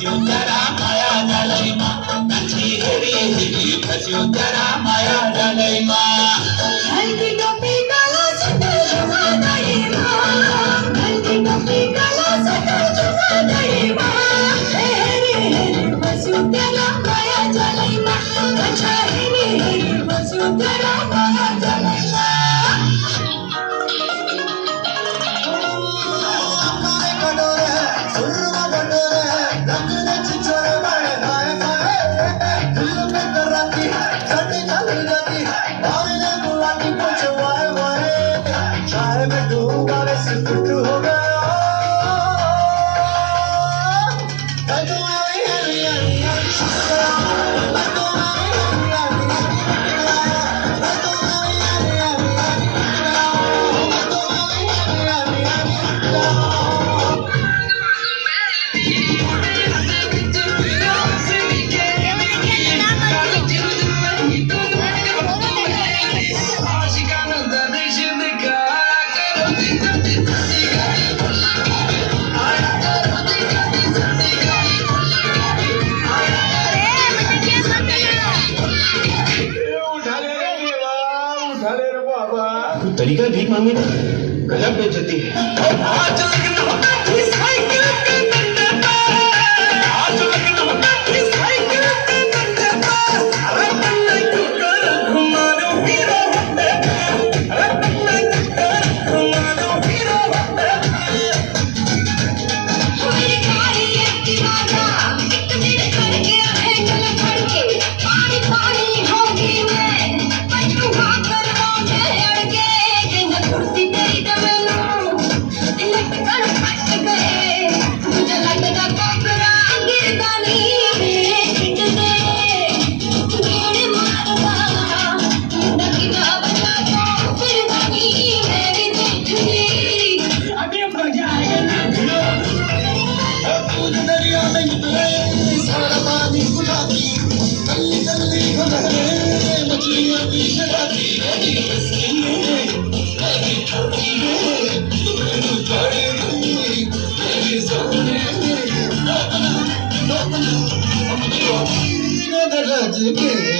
फस्युतरा माया झालैमा कान्छी हेरी हेरी फस्युतरा माया झालैमा हल्दी टोपी काला सटर जुमा दैमा हल्दी टोपी काला सटर जुमा दैमा हेरी हेरी फस्युतरा माया झालैमा कान्छा हेरी हेरी फस्युतरा माया झालैमा तरीका भीख मांगे ना गजब बेइज्जती है। के